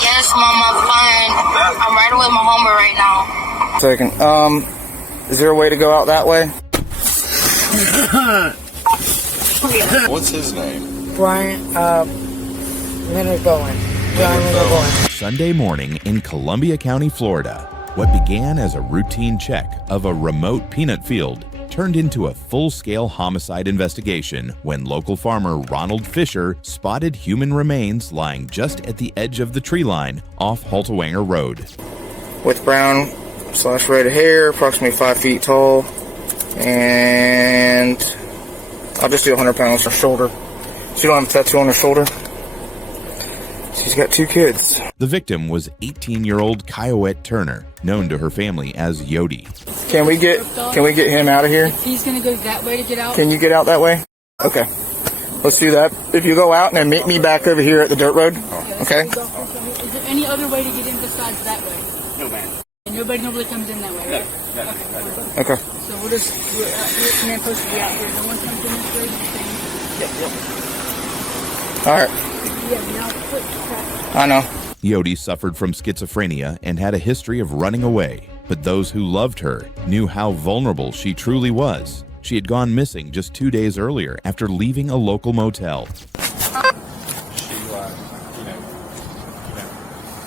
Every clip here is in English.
Yes, Mom, I'm fine. I'm riding with my homie right now. Second. Is there a way to go out that way? What's his name? John Leonard Bowen. John Leonard Bowen. Sunday morning in Columbia County, Florida. What began as a routine check of a remote peanut field turned into a full-scale homicide investigation when local farmer Ronald Fisher spotted human remains lying just at the edge of the tree line off Haltewanger Road. With brown/red hair, approximately 5 feet tall, and I'll just do 100 pounds on her shoulder. She don't have a tattoo on her shoulder. She's got 2 kids. The victim was 18-year-old Coyoete Turner, known to her family as Yodi. Can we get him out of here? If he's gonna go that way to get out. Can you get out that way? Okay. Let's do that. If you go out and then meet me back over here at the dirt road. Okay. Is there any other way to get in besides that way? No, man. And nobody comes in that way, right? Okay. So we're supposed to be out here. No one comes in this way. All right. I know. Yodi suffered from schizophrenia and had a history of running away, but those who loved her knew how vulnerable she truly was. She had gone missing just 2 days earlier after leaving a local motel. She,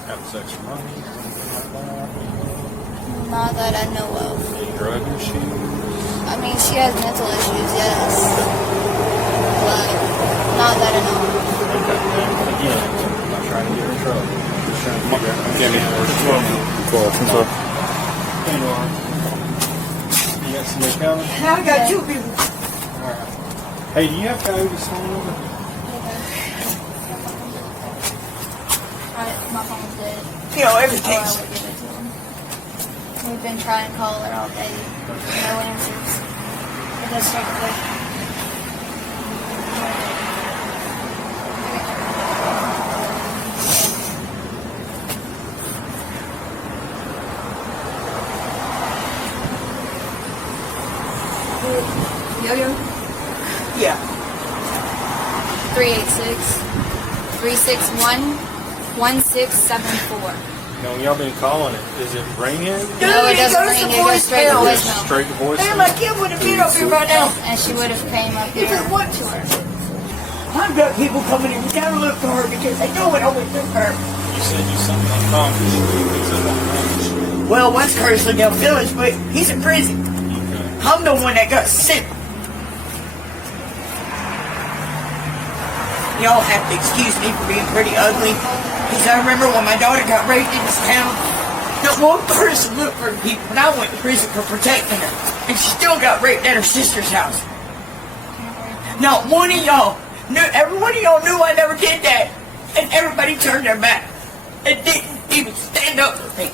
have sex with money, Not that I know of. drug issues. I mean, she has mental issues, yes. But not that I know of. Okay. Again, I'm not trying to get her in trouble. I'm just trying to figure out. Give me 12. You got somebody coming? I got 2 people. Alright. Hey, do you have Coyote's phone number? My phone's dead. You know, everything's. I would give it to him. We've been trying to call her all day. No answers. It does take a break. Yo-yo? Yeah. 386-361-1674. No, when y'all been calling it, is it ringing? No, it doesn't ring. It goes straight to voicemail. Straight to voicemail? Man, my kid would have been up here right now. And she would have came up here If it went to her. I've got people coming in. We gotta look for her because they know what I went through her. You said you something on Congress Street. Well, one's currently down village, but he's in prison. Okay. I'm the one that got sick. Y'all have to excuse me for being pretty ugly. Because I remember when my daughter got raped in this town, not one person looked for people, and I went to prison for protecting her. And she still got raped at her sister's house. Not one of y'all knew, every one of y'all knew I never did that. And everybody turned their back and didn't even stand up for me.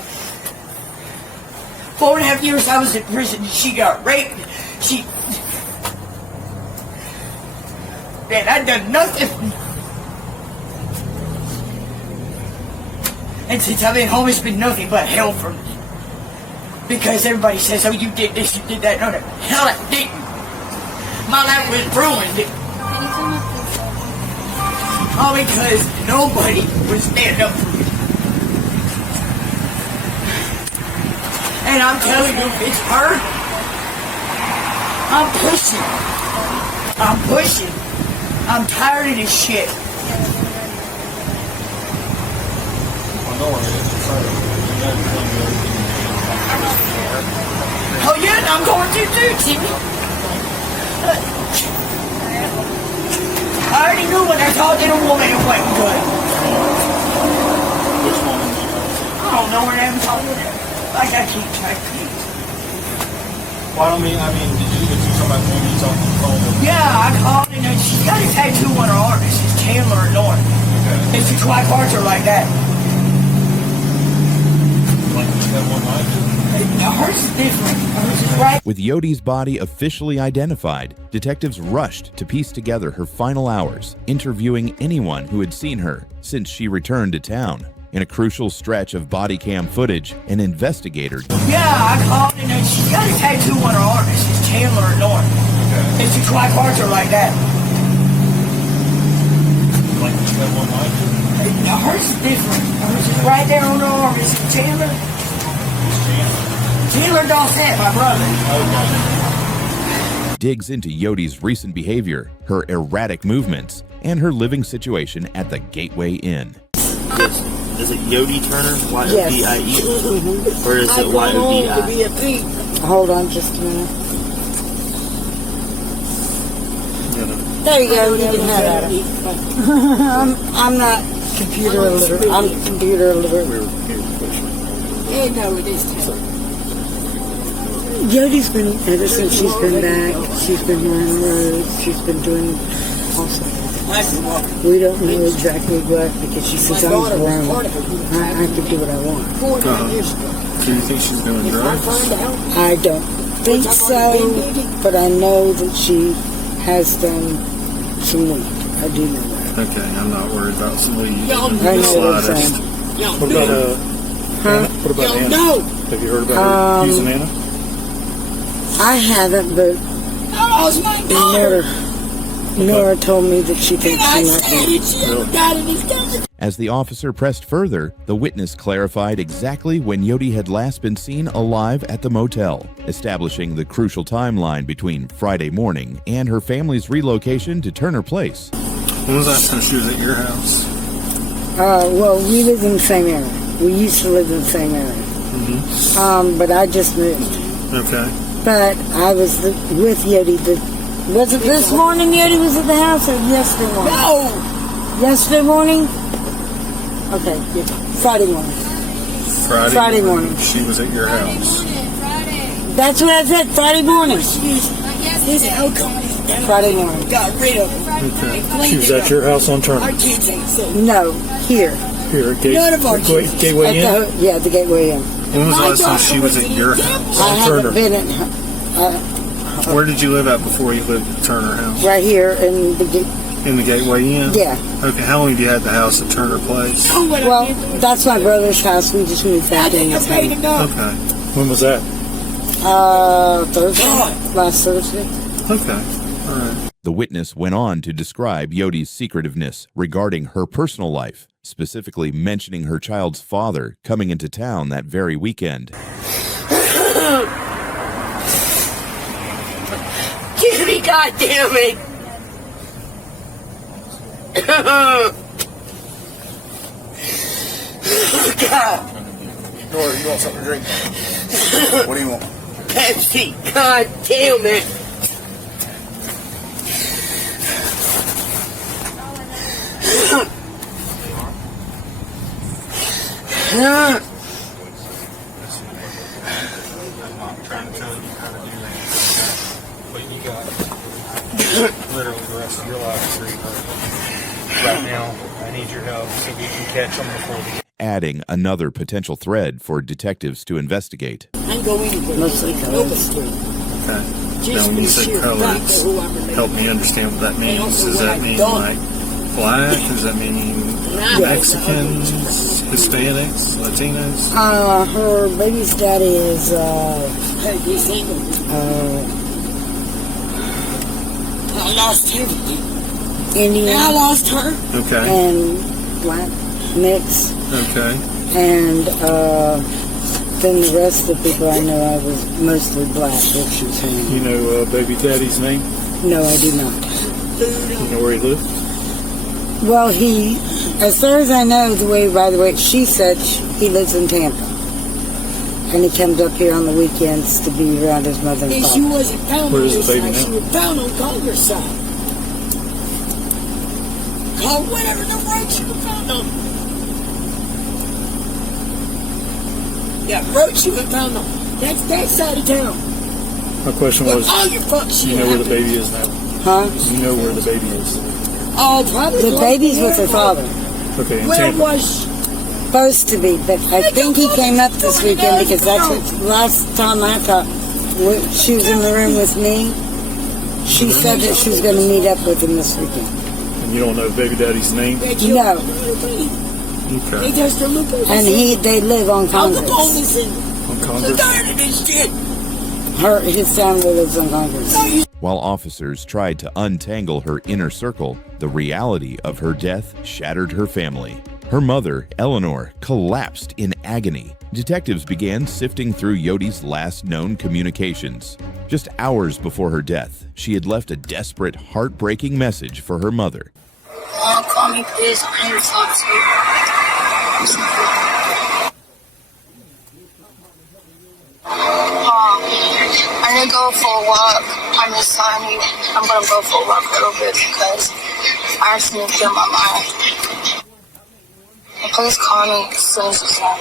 4.5 years I was in prison and she got raped. Man, I done nothing. And since I've been home, it's been nothing but hell for me. Because everybody says, oh, you did this, you did that. No, hell, I didn't. My life was ruined. All because nobody would stand up for me. And I'm telling you, it's her. I'm pushing. I'm tired of this shit. Oh yeah, and I'm going to too, Timmy. I already knew when I talked to the woman it wasn't good. Which woman? I don't know her name. I gotta keep track of these. Well, did you talk about when you talked on the phone? Yeah, I called and she's got a tattoo on her arm. It says Chandler North. Okay. It's a triparts are like that. Like that one like it? Hers is different. Hers is right. With Yodi's body officially identified, detectives rushed to piece together her final hours, interviewing anyone who had seen her since she returned to town. In a crucial stretch of body cam footage, an investigator... Yeah, I called and she's got a tattoo on her arm. It says Chandler North. Okay. It's a triparts are like that. that one night? Hers is different. Hers is right there on the arm. Is it Chandler? Chandler Dawson, my brother. Digs into Yodi's recent behavior, her erratic movements, and her living situation at the Gateway Inn. Is it Yodi Turner? Y-O-D-I-E? Or is it Y-O-D-I? Hold on just a minute. There you go. You can have that. I'm not computer illiterate. I'm computer illiterate. Yeah, no, it is too. Yodi's been, ever since she's been back, she's been wearing roads, she's been doing all sorts. We don't know exactly what, because she says, I'm grown. I can do what I want. Do you think she's doing drugs? I don't think so, but I know that she has done some weed. I do know that. Okay, I'm not worried about some weed. I know what I'm saying. What about Anna? What about Anna? Have you heard about her using Anna? I haven't, but Nora told me that she thinks she might be. As the officer pressed further, the witness clarified exactly when Yodi had last been seen alive at the motel, establishing the crucial timeline between Friday morning and her family's relocation to Turner Place. When was the last time she was at your house? Well, we live in the same area. We used to live in the same area. But I just moved. Okay. But I was with Yodi. Was it this morning Yodi was at the house or yesterday morning? No! Yesterday morning? Okay, yeah. Friday morning. Friday morning. She was at your house. That's what I said, Friday morning. Friday morning. Got rid of her. Okay. She was at your house on Turner? No, here. Here at Gateway Inn? Yeah, the Gateway Inn. When was the last time she was at your house I on haven't Turner? been at Where did you live at before you lived at Turner House? right here in the Gateway Inn? Yeah. Okay, how long have you had the house at Turner Place? Well, that's my brother's house. We just moved back in this time. Okay. When was that? Thursday. Last Thursday. Okay. All right. The witness went on to describe Yodi's secretiveness regarding her personal life, specifically mentioning her child's father coming into town that very weekend. Jimmy, goddammit! God. Nora, you want something to drink? What do you want? Pepsi, god damn it! Literally the rest of your life to read her. Right now, I need your help so we can catch them before they... Adding another potential thread for detectives to investigate. Mostly colors. Okay. Now, when you say colors, help me understand what that means. Does that mean like black? Does that mean Mexicans, Hispanics, Latinos? Her baby's daddy is I lost him. Indian. I lost her. Okay. And black mix. Okay. And then the rest of the people I know, I was mostly black, what she was saying. You know baby daddy's name? No, I do not. You know where he lived? Well, he, as far as I know, by the way, she said he lives in Tampa. And he comes up here on the weekends to be around his mother and And father. she wasn't found Where on is the this baby side. now? She was found on Congress side. Call whatever the road she was found on. Yeah, road she was found on. That's that side of town. My question was, All your fucks. you know where the baby is now? Huh? You know where the baby is? Oh, probably. The baby's with her father. Okay, in Where Tampa. was Supposed to be, but I think he came up this weekend because that's what, last time I thought, she was in the room with me. She said that she was going to meet up with him this weekend. And you don't know baby daddy's name? No. Okay. And they live on Congress. On Congress? His family lives on Congress. While officers tried to untangle her inner circle, The reality of her death shattered her family. Her mother, Eleanor, collapsed in agony. Detectives began sifting through Yodi's last known communications. Just hours before her death, she had left a desperate, heartbreaking message for her mother. Mom, call me, please. I need to talk to you. Mom, I need to go for a walk. I'm just telling you, I'm going to go for a walk a little bit because I just need to clear my mind. And please call me as soon as you can.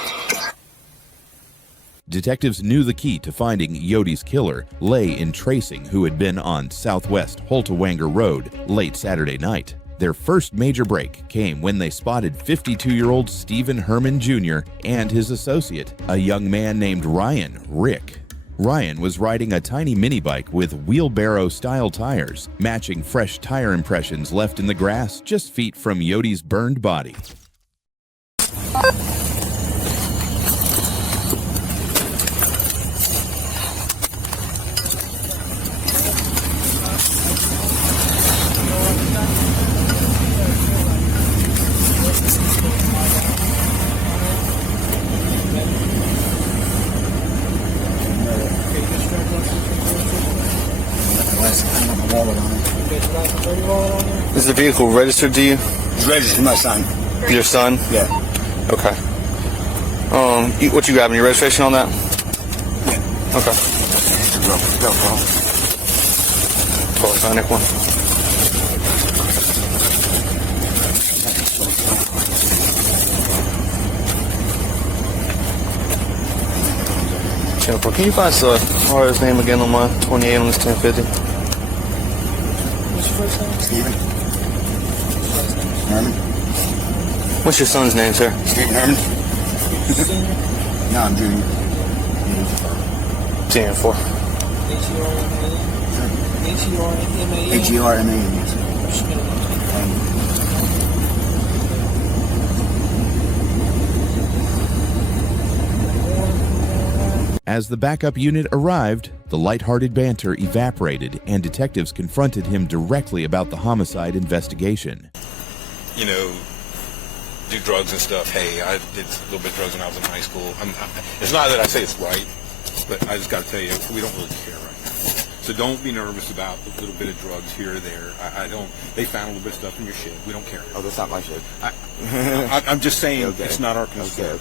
Detectives knew the key to finding Yodi's killer lay in tracing who had been on Southwest Holtawanger Road late Saturday night. Their first major break came when they spotted 52-year-old Stephen Herman Jr. and his associate, a young man named Ryan Rick. Ryan was riding a tiny mini bike with wheelbarrow-style tires, matching fresh tire impressions left in the grass just feet from Yodi's burned body. Is the vehicle registered to you? It's registered to my son. Your son? Yeah. Okay. What you grabbing? Your registration on that? Yeah. Okay. Go. Call sign that one. Jennifer, can you find his name again on my 28 on this 1050? Stephen Herman. What's your son's name, sir? Stephen Herman. No, I'm Junior. Senior 4. Herman. As the backup unit arrived, the lighthearted banter evaporated and detectives confronted him directly about the homicide investigation. You know, do drugs and stuff. Hey, I did a little bit of drugs when I was in high school. It's not that I say it's right, but I just got to tell you, we don't really care right now. So don't be nervous about a little bit of drugs here or there. I don't. They found a little bit of stuff in your shit. We don't care. Oh, that's not my shit. I'm just saying Okay. it's not our concern.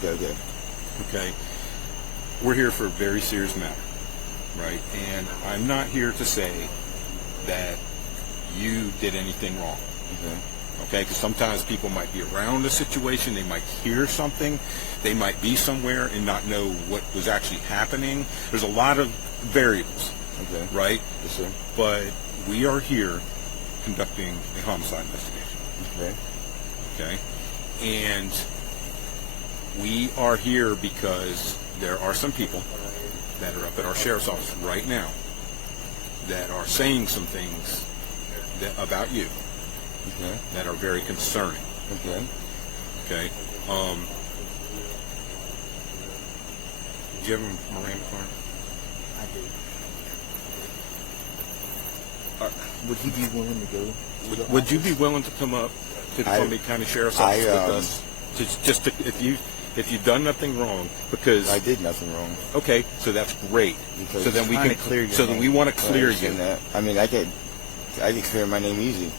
Okay. We're here for a very serious matter, right? And I'm not here to say that you did anything wrong. Okay, because sometimes people might be around a situation, they might hear something, they might be somewhere and not know what was actually happening. There's a lot of variables, right? Yes, sir. But we are here conducting a homicide investigation. Okay? And we are here because there are some people that are up at our sheriff's office right now that are saying some things about you that are very concerning. Okay. Do you have a Miranda card? I do. Would he be willing to go? Would you be willing to come up to the Columbia County Sheriff's Office with us? Just to, if you've done nothing wrong, because I did nothing wrong. Okay, so that's great. Because so then we can clear your so then we want to clear you. That. I mean, I could clear my name easy.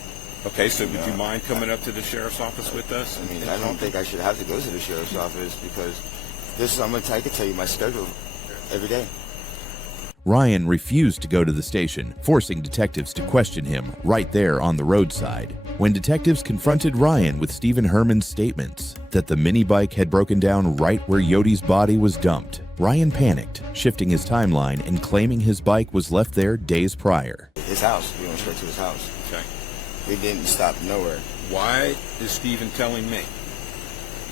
Okay, so would you mind coming up to the sheriff's office with us? I mean, I don't think I should have to go to the sheriff's office because I could tell you my schedule every day. Ryan refused to go to the station, forcing detectives to question him right there on the roadside. When detectives confronted Ryan with Stephen Herman's statements that the mini bike had broken down right where Yodi's body was dumped, Ryan panicked, shifting his timeline and claiming his bike was left there days prior. His house. We went straight to his house. Okay. We didn't stop nowhere. Why is Stephen telling me?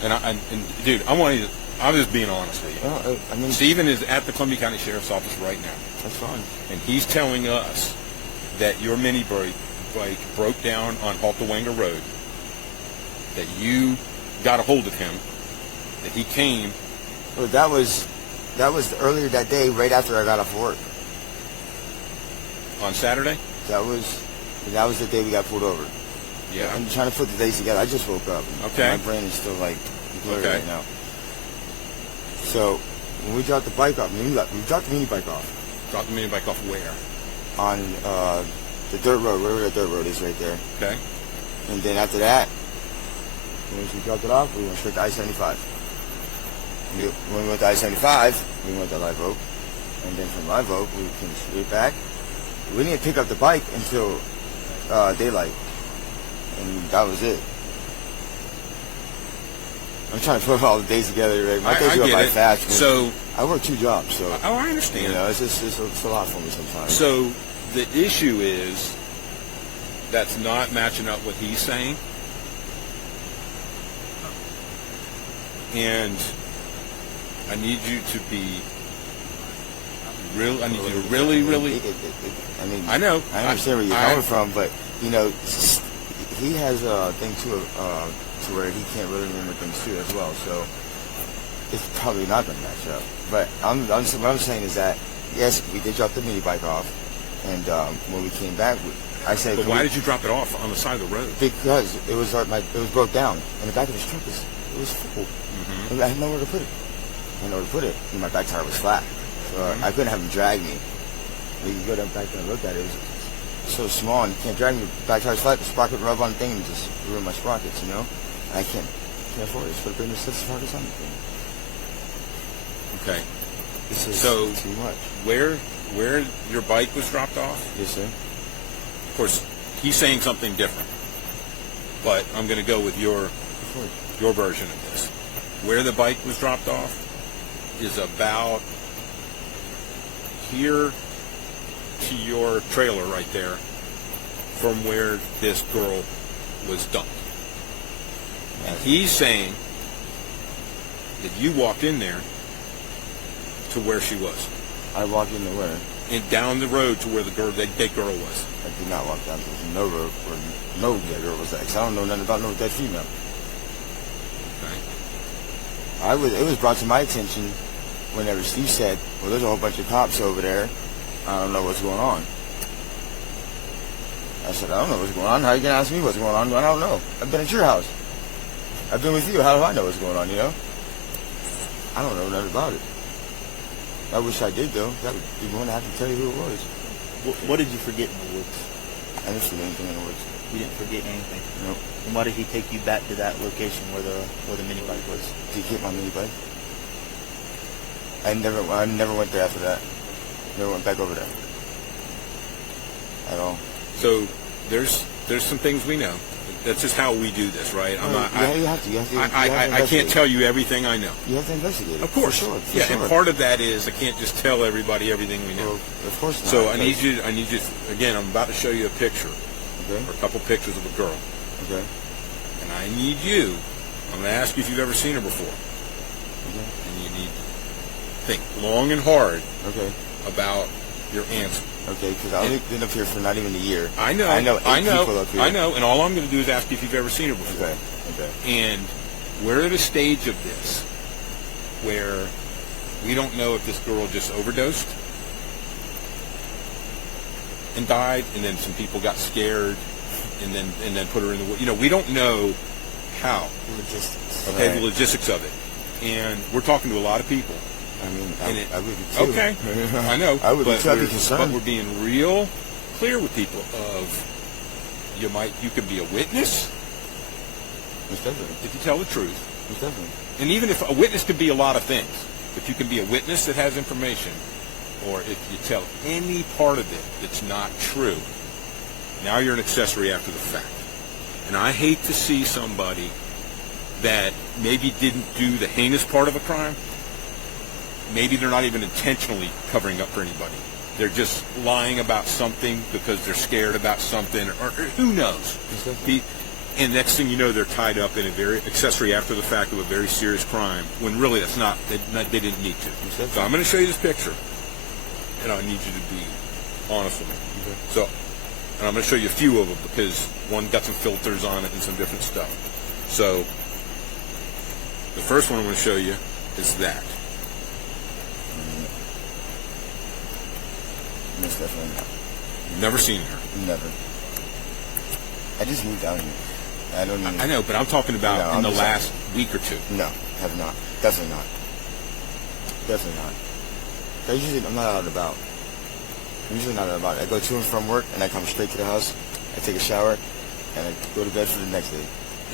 And dude, I'm just being honest with you. Stephen is at the Columbia County Sheriff's Office right now. That's fine. And he's telling us that your mini bike broke down on Holtawanger Road, that you got a hold of him, that he came. Well, that was earlier that day, right after I got off work. On Saturday? That was the day we got pulled over. Yeah. I'm trying to put the days together. I just woke up. Okay. My brain is still like blurry Okay. right now. So when we dropped the bike off, we dropped the mini bike off. Drop the mini bike off where? On the dirt road, wherever the dirt road is right there. Okay. And then after that, once we dropped it off, we went straight to I-75. When we went to I-75, we went to Live Oak. And then from Live Oak, we came straight back. We didn't pick up the bike until daylight. And that was it. I'm trying to put all the days together. Right? My days go by fast. So I work 2 jobs, so. Oh, I understand. You know, it's a lot for me sometimes. So the issue is that's not matching up what he's saying, and I need you to be real. I need you to really. I mean, I know. I understand where you're coming from, but you know, he has a thing too, to where he can't really remember things too as well. So it's probably not going to match up. But what I'm saying is that yes, we did drop the mini bike off, and when we came back, I said. But why did you drop it off on the side of the road? Because it was broke down, and the back of his truck was full. Mm-hmm. I had nowhere to put it. And my back tire was flat, so I couldn't have him drag me. You can go down back there and look at it. It was so small, and you can't drag me. Back tire's flat. The sprocket rub on the thing and just ruin my sprockets, you know. And I can't afford it. Just put the sprockets on the thing. Okay. This is so too much. Where your bike was dropped off? Yes, sir. Of course, he's saying something different, but I'm going to go with your version of this. Where the bike was dropped off is about here to your trailer right there, from where this girl was dumped. And he's saying that you walked in there to where she was. I walked into where? And down the road to where that dead girl was. I did not walk down to no road where no dead girl was at, because I don't know nothing about no dead female. Okay. It was brought to my attention whenever Steve said, well, there's a whole bunch of cops over there. I don't know what's going on. I said, I don't know what's going on. How are you going to ask me what's going on? I don't know. I've been at your house. I've been with you. How do I know what's going on, you know? I don't know nothing about it. I wish I did, though. That would be one to have to tell you who it was. What did you forget in the woods? I didn't forget anything in the woods. You didn't forget anything? Nope. And why did he take you back to that location where the mini bike was? Did he keep my mini bike? I never went there after that. Never went back over there at all. So there's some things we know. That's just how we do this, right? I'm not. You have to. I can't tell you everything I know. You have to investigate. Of course, for yeah. sure. And part of that is I can't just tell everybody everything we know. Well, of course not. So I need you. Again, I'm about to show you a picture, okay, or a couple pictures of a girl. Okay. And I need you. I'm going to ask you if you've ever seen her before. Okay. And you need to think long and hard. Okay. About your answer. Okay, because I've been up here for not even a year. I know. I know 8 people up here. I know, and all I'm going to do is ask you if you've ever seen her before. Okay. Okay. And we're at a stage of this where we don't know if this girl just overdosed and died, and then some people got scared, and then put her in the. You know, we don't know how. Logistics. Okay, right. The logistics of it, and we're talking to a lot of people. I mean, I would be too. Okay, I know. I would be concerned. But we're being real clear with people of you could be a witness. Most definitely. If you tell the truth. Most definitely. And even if a witness could be a lot of things, if you can be a witness that has information, or if you tell any part of it that's not true, now you're an accessory after the fact. And I hate to see somebody that maybe didn't do the heinous part of a crime. Maybe they're not even intentionally covering up for anybody. They're just lying about something because they're scared about something, or who knows. And next thing you know, they're tied up in a very accessory after the fact of a very serious crime, when really that's not, they didn't need to. So I'm going to show you this picture, and I need you to be honest with me. Okay. So, and I'm going to show you a few of them, because one got some filters on it and some different stuff. So, the first one I'm going to show you is that. Most definitely not. Never seen her. Never. I just moved down here. I don't even... I know, but I'm talking about in the last week or two. No, have not. Definitely not. Definitely not. I'm not out and about. I'm usually not out and about. I go to and from work, and I come straight to the house. I take a shower, and I go to bed for the next day.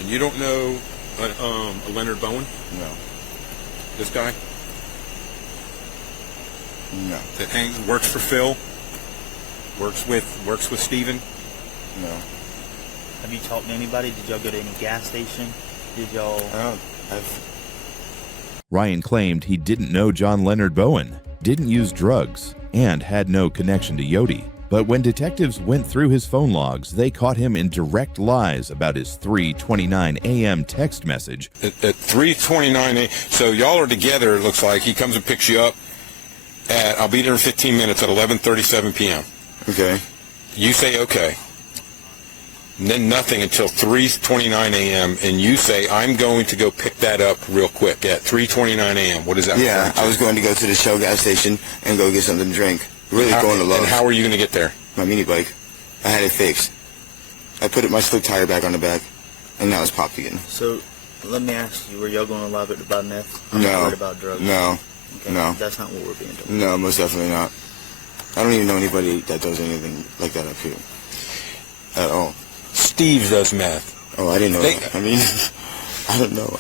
And you don't know a Leonard Bowen? No. This guy? No. That works for Phil? Works with Stephen? No. Have you talked to anybody? Did y'all go to any gas station? Did y'all... Ryan claimed he didn't know John Leonard Bowen, didn't use drugs, and had no connection to Yodi. But when detectives went through his phone logs, they caught him in direct lies about his 3:29 a.m. text message. At 3:29 a.m. So y'all are together, it looks like. He comes and picks you up at, I'll be there in 15 minutes at 11:37 p.m. Okay. You say okay. And then nothing until 3:29 a.m. And you say, I'm going to go pick that up real quick at 3:29 a.m. What is that? Yeah, I was going to go to the Shell gas station and go get something to drink. Really going to Lowe's. And how were you going to get there? My mini bike. I had it fixed. I put my slick tire back on the back, and now it's popped again. So, let me ask you, were y'all going to love it about meth? No. Worried about drugs? No. Okay. No. That's not what we're being told. No, most definitely not. I don't even know anybody that does anything like that up here. At all. Steve does meth. Oh, I didn't know that. I mean, I don't know.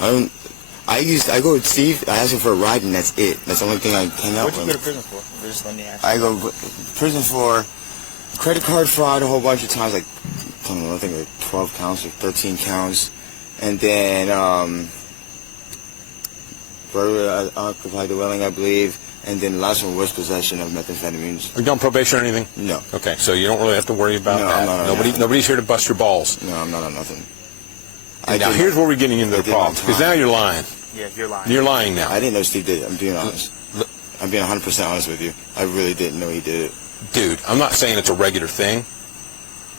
I go with Steve, I ask him for a ride, and that's it. That's the only thing I hang out with. What'd you go to prison for? Just let me ask you. I go to prison for credit card fraud a whole bunch of times, like, I don't know, I think like 12 counts or 13 counts. And then, burglary, occupied dwelling, I believe. And then the last one was possession of methamphetamines. Are you on probation or anything? No. Okay, so you don't really have to worry about that. I'm not on Nobody's here to bust your balls. No, I'm not on nothing. Now, here's where we're getting into the problem, because now you're lying. Yeah, you're lying. You're lying now. I didn't know Steve did it. I'm being honest. I'm being 100% honest with you. I really didn't know he did it. Dude, I'm not saying it's a regular thing,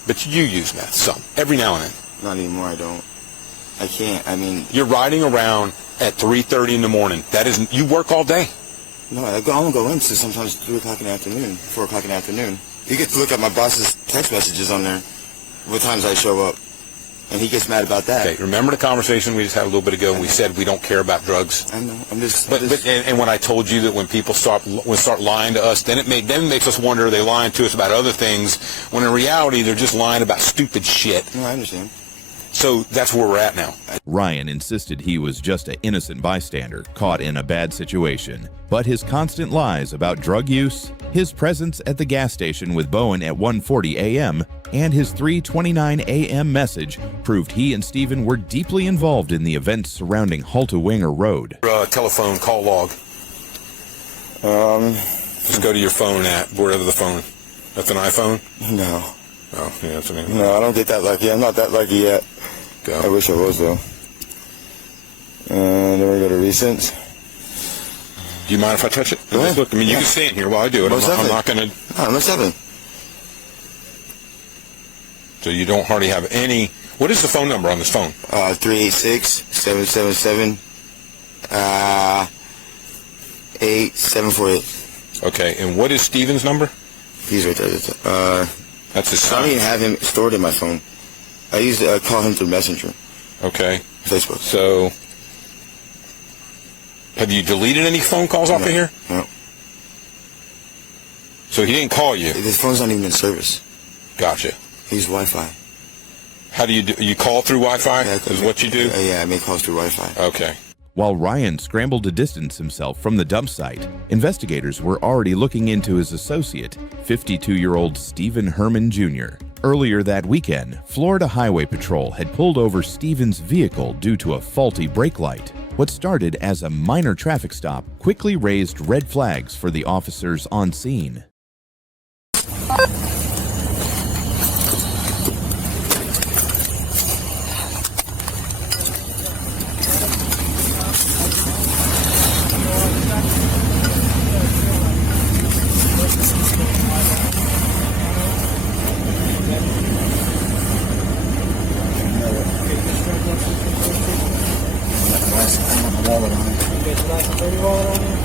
but you use meth some, every now and then. Not anymore, I don't. I can't, I mean... You're riding around at 3:30 in the morning. That isn't... You work all day. No, I don't go into sometimes 3 o'clock in the afternoon, 4 o'clock in the afternoon. You get to look at my boss's text messages on there, what times I show up. And he gets mad about that. Okay, remember the conversation we just had a little bit ago when we said we don't care about drugs? I know. And when I told you that when people start lying to us, then it makes us wonder, are they lying to us about other things, when in reality they're just lying about stupid shit. No, I understand. So that's where we're at now. Ryan insisted he was just an innocent bystander caught in a bad situation. But his constant lies about drug use, his presence at the gas station with Bowen at 1:40 a.m., and his 3:29 a.m. message proved he and Stephen were deeply involved in the events surrounding Haltewinger Road. Telephone call log. Just go to your phone app, wherever the phone. That's an iPhone? No. Oh, yeah, that's an iPhone. No, I don't get that lucky. I'm not that lucky yet. Go. I wish I was, though. And then we go to recents. Do you mind if I touch it? Go ahead. Look, I mean, you can stand here while I do it. I'm not going to... No, most definitely. So you don't hardly have any... What is the phone number on this phone? 386-777-8748. Okay, and what is Stephen's number? He's right there. That's his I son. don't even have him stored in my phone. I used to call him through Messenger. Okay. Facebook. So, have you deleted any phone calls off of here? No. So he didn't call you? His phone's not even in service. Gotcha. He's Wi-Fi. How do you do? You call through Wi-Fi? Yeah, is what you do? Yeah, I make calls through Wi-Fi. Okay. While Ryan scrambled to distance himself from the dump site, investigators were already looking into his associate, 52-year-old Stephen Herman Jr. Earlier that weekend, Florida Highway Patrol had pulled over Stephen's vehicle due to a faulty brake light. What started as a minor traffic stop quickly raised red flags for the officers on scene.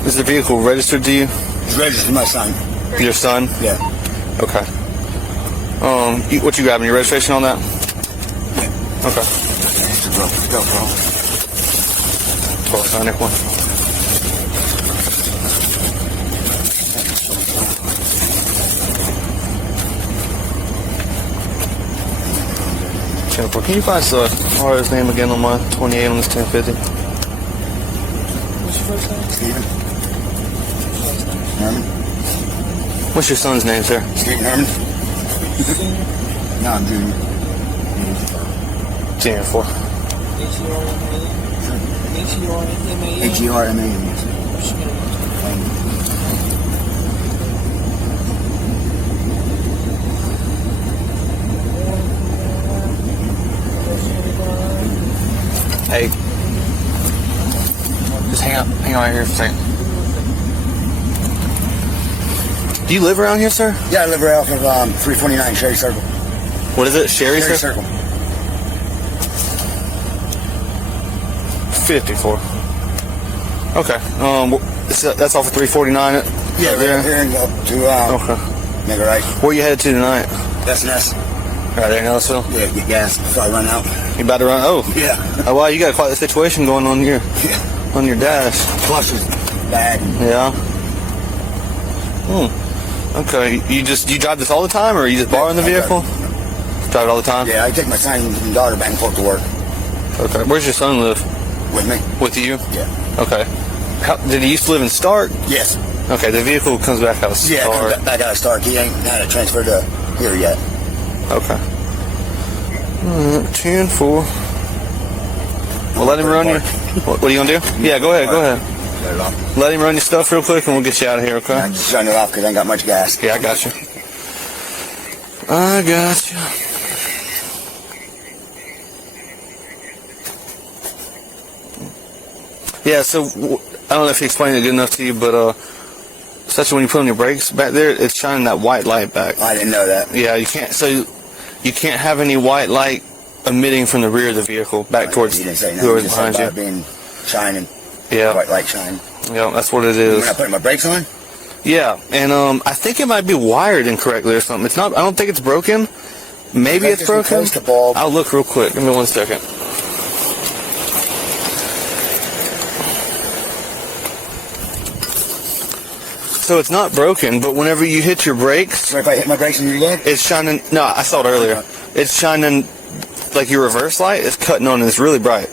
Is the vehicle registered to you? It's registered to my son. Your son? Yeah. Okay. What you got? Any registration on that? Okay. Go, bro. 1291. Jennifer, can you find RO's name again on my 28 on this 1050? What's your first name? Stephen Herman. What's your son's name, sir? Stephen Herman. No, I'm Junior. Junior 4. H-E-R-M-A-N. Hey. Just hang on right here for a second. Do you live around here, sir? Yeah, I live right off of 329 Sherry Circle. What is it? Sherry Circle? 54. Okay. That's off of 349. Yeah, right here and go to okay. make a right. Where you headed to tonight? S&S. Right there in Ellisville? Yeah, get gas before I run out. You about to run? Oh. Yeah. Oh wow, you got quite a situation going on here. Yeah. On your dash. Plus is bad. Yeah. Okay. You drive this all the time, or you just borrowing the vehicle? Drive it all the time? Yeah, I take my son and daughter back and forth to work. Okay. Where's your son live? With me. With you? Yeah. Okay. Did he used to live in Stark? Yes. Okay, the vehicle comes back out of Stark. Yeah, it comes back out of Stark. He ain't had it transferred to here yet. Okay. 10-4. Well, let him run your... What are you going to do? Yeah, go ahead, go ahead. Let him run your stuff real quick and we'll get you out of here, okay? I just run it off because I ain't got much gas. Yeah, I got you. I got you. Yeah, so I don't know if he explained it good enough to you, but especially when you put on your brakes back there, it's shining that white light back. I didn't know that. Yeah, you can't. So you can't have any white light emitting from the rear of the vehicle back towards whoever's behind you. Being shining. Yeah. White light shining. Yeah, that's what it is. When I put my brakes on. Yeah, and I think it might be wired incorrectly or something. It's not. I don't think it's broken. Maybe it's broken. The bulb. I'll look real quick. Give me 1 second. So it's not broken, but whenever you hit your brakes... So if I hit my brakes and you look? It's shining... No, I saw it earlier. It's shining... Like your reverse light is cutting on and it's really bright.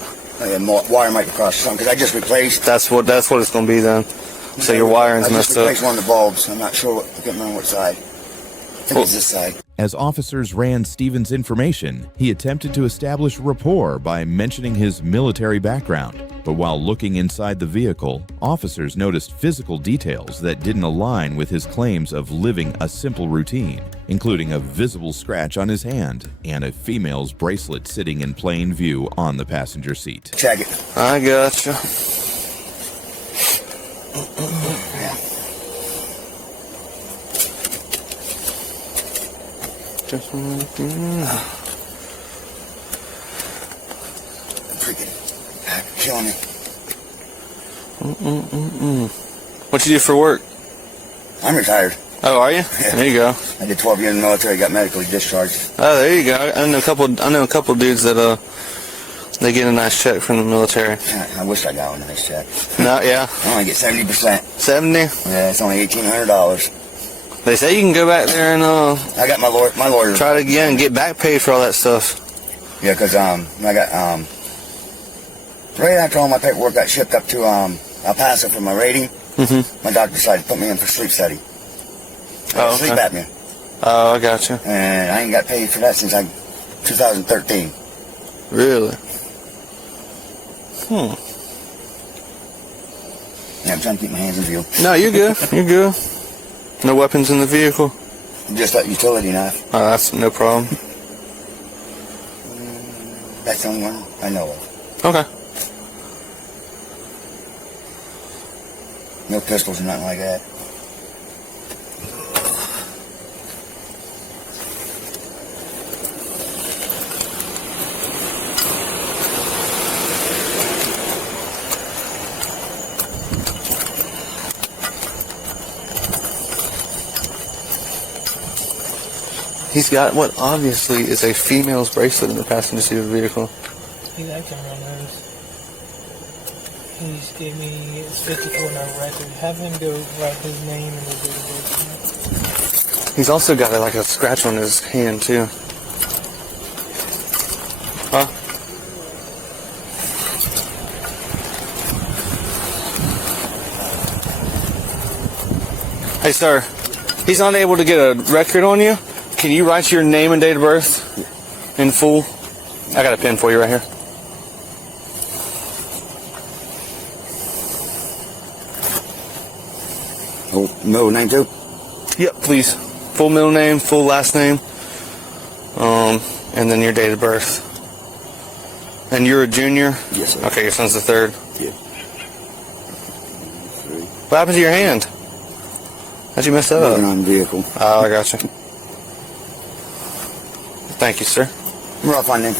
More wire might be crossed or something, because I just replaced... That's what it's going to be then. So your wiring's messed up. I just replaced one of the bulbs. I'm not sure I can't remember what side. I think it's this side. As officers ran Stephen's information, he attempted to establish rapport by mentioning his military background. But while looking inside the vehicle, officers noticed physical details that didn't align with his claims of living a simple routine, including a visible scratch on his hand and a female's bracelet sitting in plain view on the passenger seat. Check it. I gotcha. Just freaking killing me. What you do for work? I'm retired. Oh, are you? Yeah. There you go. I did 12 years in the military. Got medically discharged. Oh, there you go. I know a couple dudes that they get a nice check from the military. I wish I got a nice check. No, yeah. I only get 70%. 70? Yeah, it's only $1,800. They say you can go back there and I got my lawyer. Try it again and get back paid for all that stuff. Yeah, because I got right after all my paperwork got shipped up to El Paso for my rating. Mm-hmm. My doctor decided to put me in for sleep study. Sleep apnea. Oh, I gotcha. And I ain't got paid for that since 2013. Really? Yeah, I'm trying to keep my hands in view. No, you're good. You're good. No weapons in the vehicle? Just that utility knife. Oh, that's no problem. That's the only one I know of. Okay. No pistols or nothing like that. He's got what obviously is a female's bracelet in the passenger seat of the vehicle. He's acting real nervous. He's gave me his 54 no record. Have him go write his name and his date of birth. He's also got like a scratch on his hand too. Huh? Hey sir, he's not able to get a record on you. Can you write your name and date of birth in full? I got a pen for you right here. Oh, middle name too? Yep, please. Full middle name, full last name, and then your date of birth. And you're a junior? Yes, sir. Okay, your son's the third. Yeah. What happened to your hand? How'd you mess that up? Working on the vehicle. Oh, I got you. Thank you, sir. Rough on name.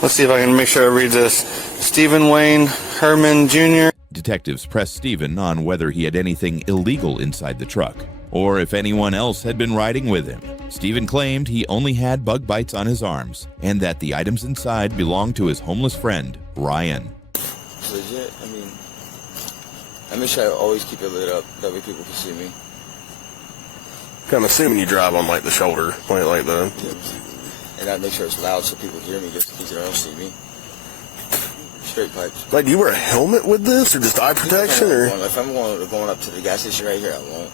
Let's see if I can make sure I read this. Stephen Wayne Herman Jr. Detectives pressed Stephen on whether he had anything illegal inside the truck, or if anyone else had been riding with him. Stephen claimed he only had bug bites on his arms, and that the items inside belonged to his homeless friend, Ryan. Legit, I make sure I always keep it lit up, that way people can see me. I'm assuming you drive on like the shoulder, like the... Yeah. And I make sure it's loud so people hear me, just in case they don't see me. Straight pipes. Like, do you wear a helmet with this, or just eye protection, or? If I'm going up to the gas station right here, I won't.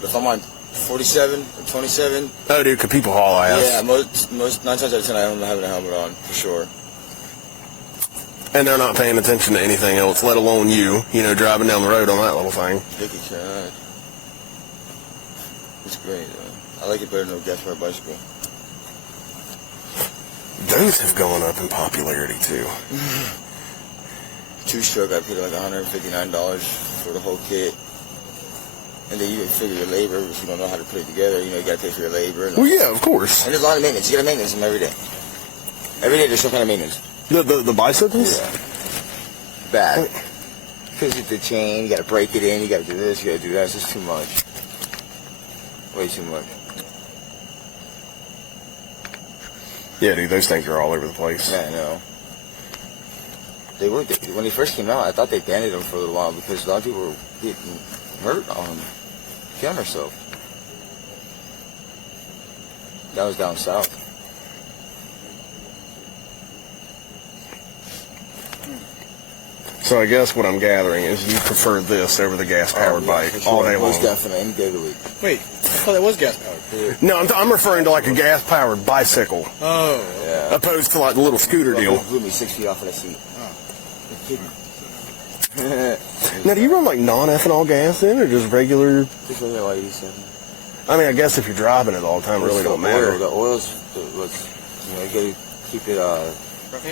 But if I'm on 47 or 27... Oh, dude, could people haul ass? Yeah, most 9 times out of 10, I don't have a helmet on, for sure. And they're not paying attention to anything else, let alone you, driving down the road on that little thing. They could care. It's great, though. I like it better than a gas-powered bicycle. Those have gone up in popularity, too. Two-stroke, I paid like $159 for the whole kit. And then you figure your labor, if you don't know how to put it together, you got to pay for your labor. Well, yeah, of course. And there's a lot of maintenance. You got to maintenance them every day. Every day there's some kind of maintenance. The bicycles? Yeah. Bad. Because it's the chain, you got to break it in, you got to do this, you got to do that. It's just too much. Way too much. Yeah, dude, those things are all over the place. Yeah, I know. They were, when they first came out, I thought they banned them for a little while because a lot of people were getting hurt on them, killing themselves. That was down south. So I guess what I'm gathering is you prefer this over the gas-powered bike sure. all day long. Most definitely, any day of the week. Wait, I thought that was gas-powered. No, I'm referring to like a gas-powered bicycle. Oh. Yeah. Opposed to like the little scooter deal. It blew me 6 feet off of that seat. Now, do you run like non-ethanol gas in, or just regular? Just regular 87. I mean, I guess if you're driving it all the time, it really don't matter. The oil's, you gotta keep it, I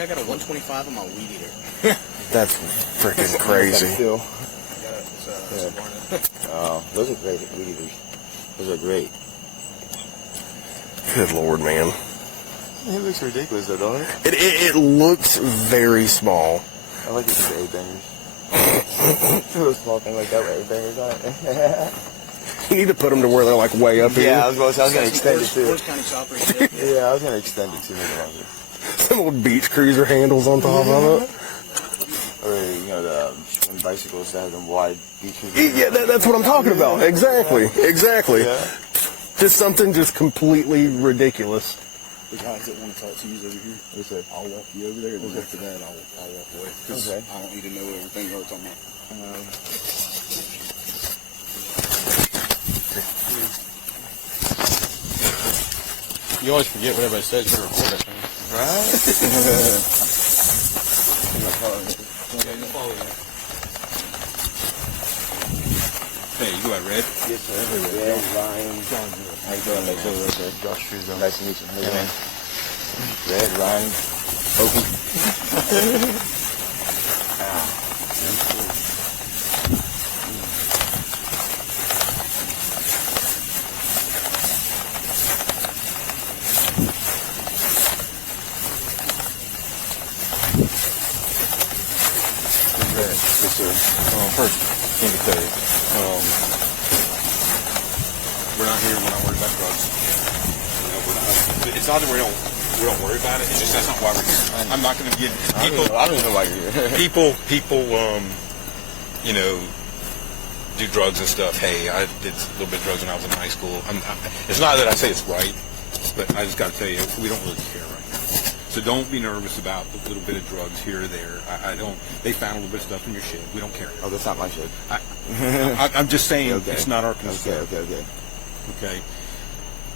got a 125 on my weed eater. That's freaking crazy. Oh, those are great weed eaters. Those are great. Good Lord, man. It looks ridiculous though, don't it? It looks very small. I like it with the A-bangers. A little small thing like that with A-bangers on it. You need to put them to where they're like way up here. Yeah, I was going to extend it too. Kind of chopper. Yeah, I was going to extend it too. Some old beach cruiser handles on top of it. Or, when bicycles that have them wide beach cruisers. Yeah, that's what I'm talking about. Exactly. Yeah. Just something just completely ridiculous. The guys that want to talk to you over here, I'll walk you over there, and then after that, I'll walk away. Because I don't need to know everything you're talking about. You always forget what everybody says. You better record that thing. Right? Hey, you got red? Yes, sir. Red, Ryan. How you doing, sir? Josh Trudeau. Nice to meet you. Hey, man. Red, Ryan. Foggy. Yes, sir. First, let me tell you, we're not here, we're not worried about drugs. We're not it's not that we don't worry about it. It's just that's not why we're here. I'm not going to give people. I don't even know why you're here. people, you know, do drugs and stuff. Hey, I did a little bit of drugs when I was in high school. It's not that I say it's right, but I just got to tell you, we don't really care right now. So don't be nervous about a little bit of drugs here or there. I don't. They found a little bit of stuff in your shed. We don't care. Oh, that's not my shed. I'm just saying Okay. it's not our concern. Okay.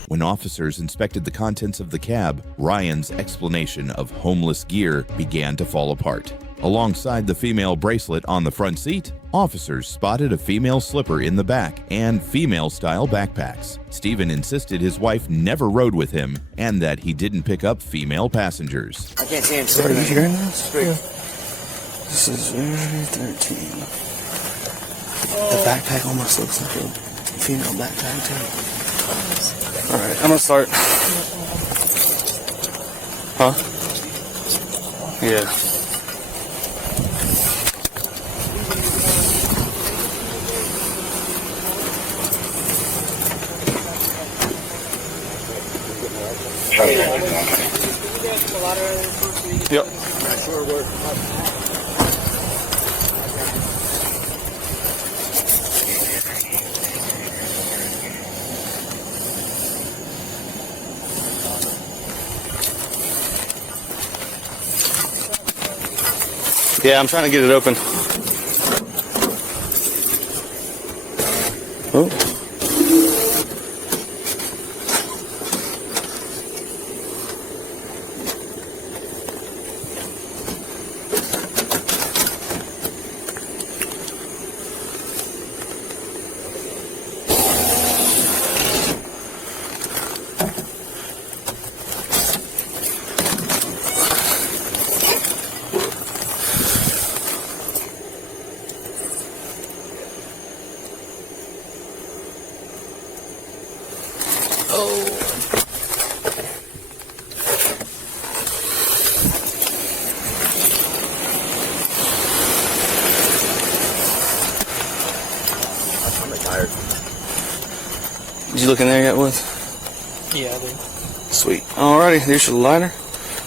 When officers inspected the contents of the cab, Ryan's explanation of homeless gear began to fall apart. Alongside the female bracelet on the front seat, officers spotted a female slipper in the back and female-style backpacks. Stephen insisted his wife never rode with him and that he didn't pick up female passengers. I can't see him. Are you hearing this? Yeah. This is very 13. The backpack almost looks like a female backpack too. Alright, I'm gonna start. Huh? Yeah. Yep. Yeah, I'm trying to get it open. Oh. Did you look in there yet, Woods? Yeah, I did. Sweet. Alrighty, here's your lighter.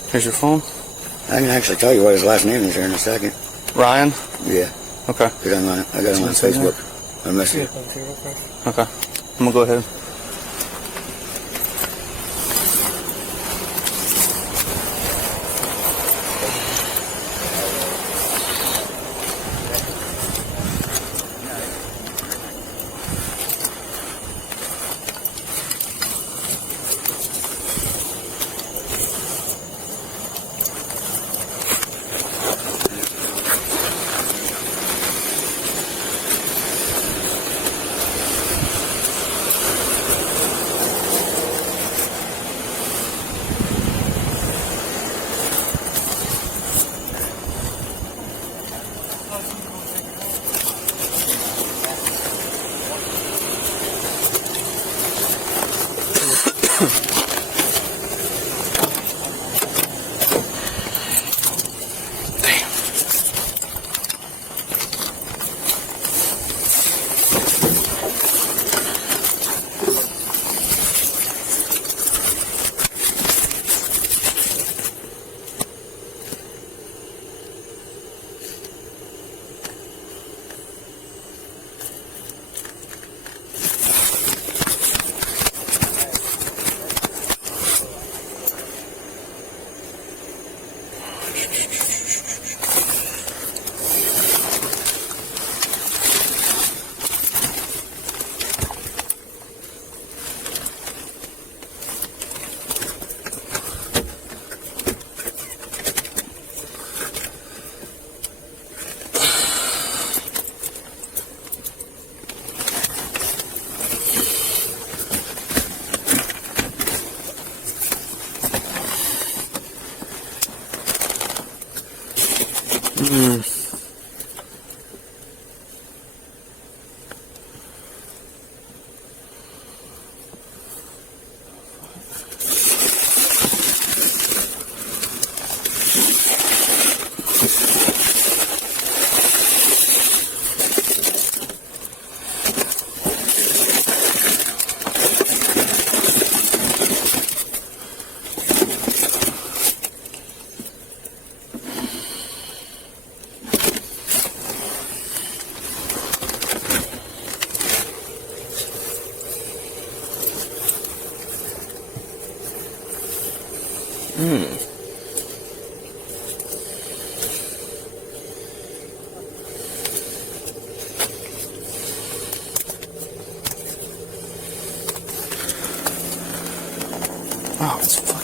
Here's your phone. I can actually tell you what his last name is here in a second. Ryan? Yeah. Okay. I got him on Facebook. I messaged him. Okay. I'm gonna go ahead.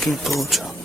fucking pocho.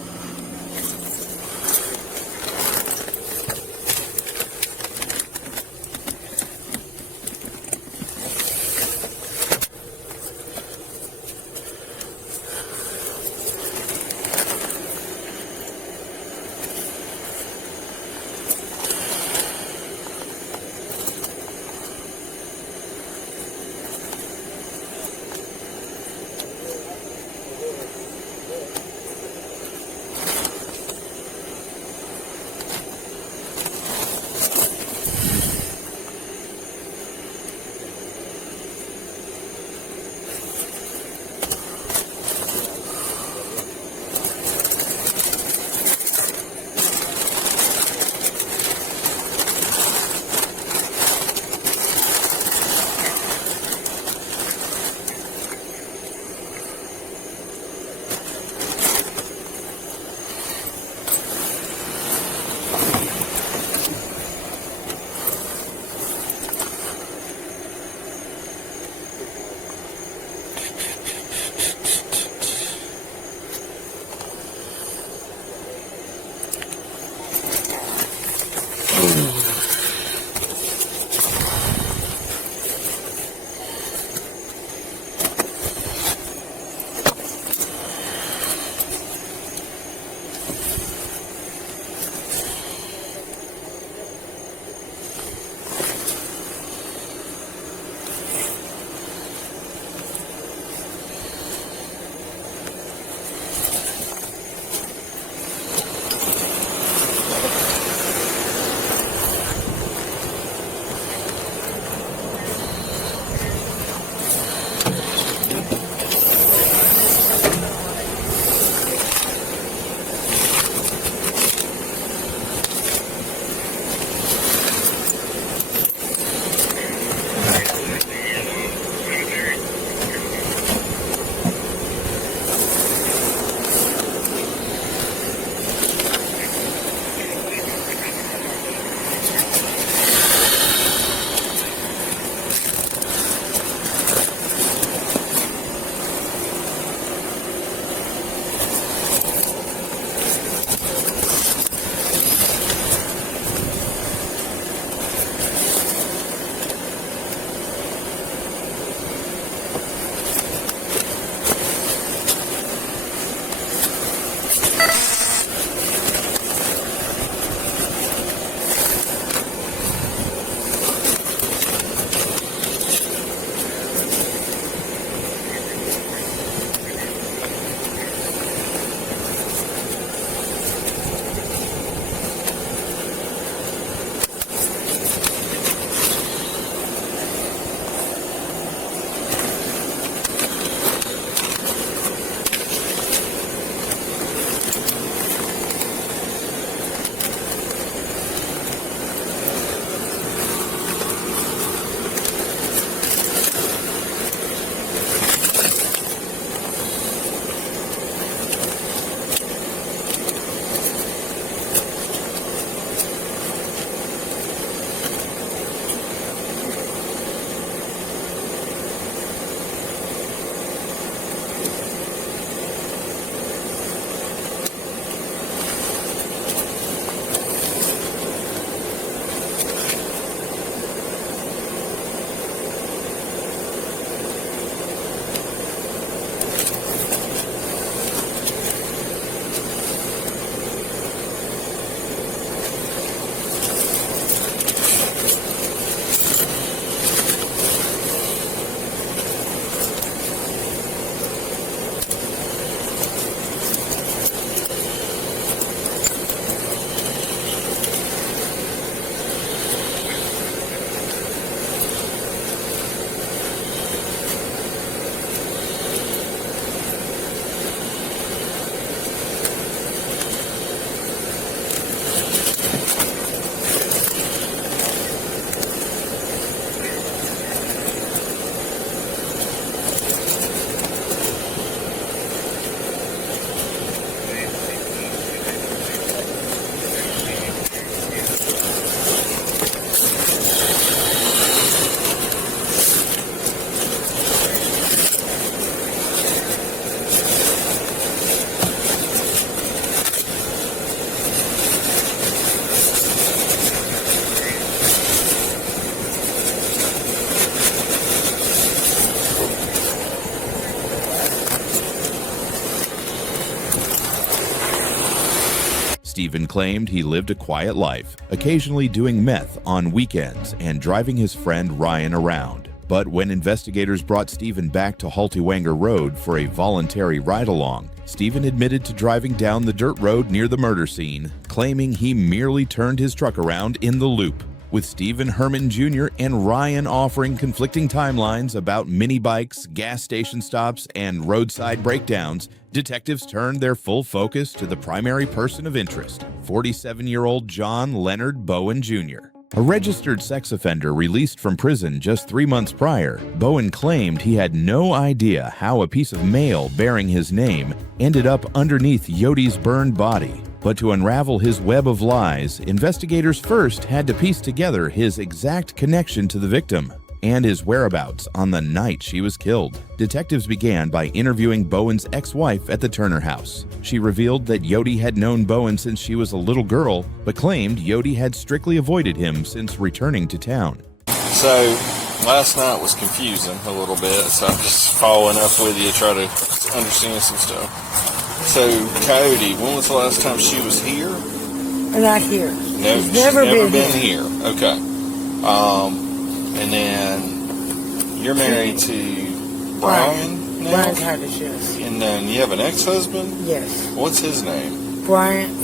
Stephen claimed he lived a quiet life, occasionally doing meth on weekends and driving his friend Ryan around. But when investigators brought Stephen back to Haltywanger Road for a voluntary ride-along, Stephen admitted to driving down the dirt road near the murder scene, claiming he merely turned his truck around in the loop. With Stephen Herman Jr. and Ryan offering conflicting timelines about mini bikes, gas station stops, and roadside breakdowns, detectives turned their full focus to the primary person of interest, 47-year-old John Leonard Bowen Jr. A registered sex offender released from prison just 3 months prior, Bowen claimed he had no idea how a piece of mail bearing his name ended up underneath Yodi's burned body. But to unravel his web of lies, investigators first had to piece together his exact connection to the victim and his whereabouts on the night she was killed. Detectives began by interviewing Bowen's ex-wife at the Turner house. She revealed that Yodi had known Bowen since she was a little girl, but claimed Yodi had strictly avoided him since returning to town. So, last night was confusing a little bit, so I'm just following up with you to try to understand some stuff. So, Coyote, when was the last time she was here? Not here. No, she's never been here. Okay. And then you're married to Brian now? Brian Titus, yes. And then you have an ex-husband? Yes. What's his name? Brian,